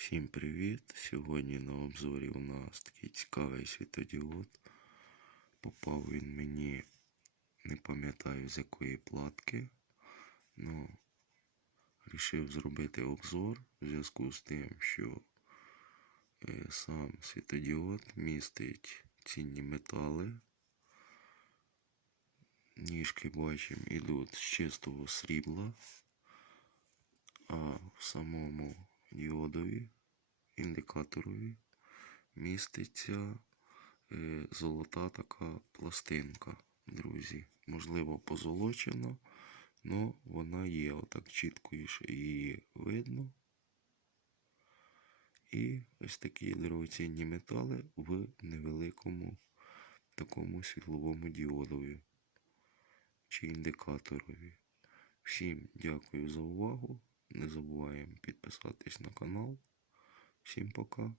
Всім привіт! Сьогодні на обзорі у нас такий цікавий світодіод. Попав він мені, не пам'ятаю з якої платки. Ну, рішив зробити обзор в зв'язку з тим, що е, сам світодіод містить цінні метали. Ніжки бачимо ідуть з чистого срібла, а в самому діодові, індикаторові міститься е, золота така пластинка, друзі. Можливо, позолочена, але вона є. Отак чітко її видно. І ось такі дорогоцінні метали в невеликому такому світловому діодові чи індикаторові. Всім дякую за увагу. Не забуваємо підписатись на канал. Всім пока.